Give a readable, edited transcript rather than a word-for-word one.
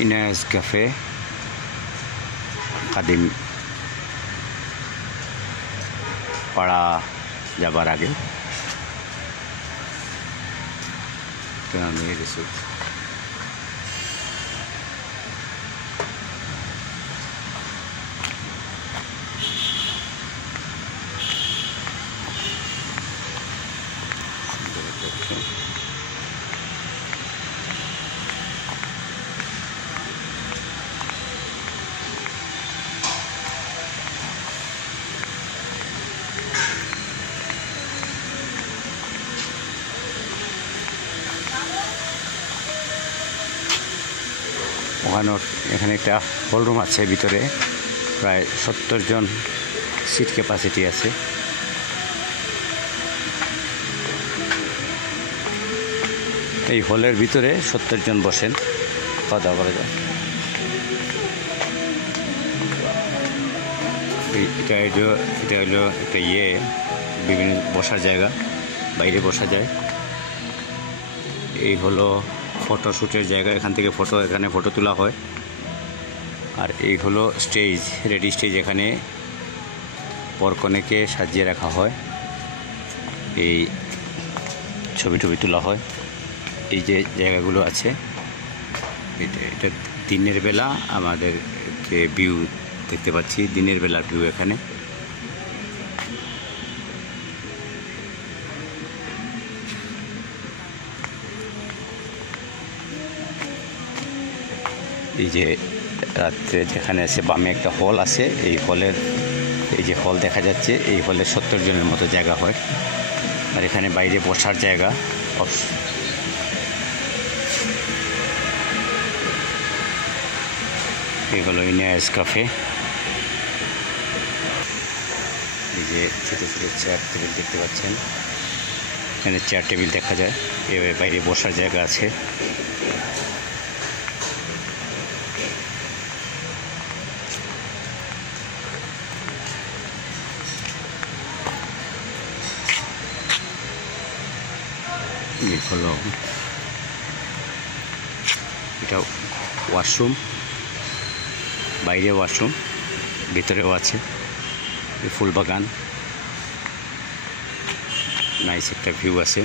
ইনায়াস cafe কাদিম পাড়া যাবার আগে আমি গেছি। এখানে একটা হল রুম আছে, ভিতরে প্রায় 70 জন সিট ক্যাপাসিটি আছে। এই হলের ভিতরে 70 জন বসেন, খাওয়া দাওয়া করা যায়। এটা হলো একটা বিভিন্ন বসার জায়গা, বাইরে বসা যায়। এই হলো ফটোশ্যুটের জায়গা, এখান থেকে এখানে ফটো তোলা হয়। আর এই হলো স্টেজ, রেডি স্টেজ, এখানে বরকনেকে সাজিয়ে রাখা হয়, এই ছবি তোলা হয়। এই যে জায়গাগুলো আছে, এটা দিনের বেলা আমাদের ভিউ দেখতে পাচ্ছি, দিনের বেলার ভিউ এখানে। এই যে রাত্রে যেখানে আছে বামে একটা হল আছে, এই হলের এই যে হল দেখা যাচ্ছে, এই হলে 70 জনের মতো জায়গা হয়। আর এখানে বাইরে বসার জায়গা। এই হলো ইনায়াস ক্যাফে। এই যে ছোটো ছোটো চেয়ার টেবিল দেখতে পাচ্ছেন, এখানে চেয়ার টেবিল দেখা যায়। এবার বাইরে বসার জায়গা আছে। হলো এটা ওয়াশরুম, বাইরে ওয়াশরুম, ভিতরেও আছে। ফুল বাগান, নাইস একটা ভিউ আছে।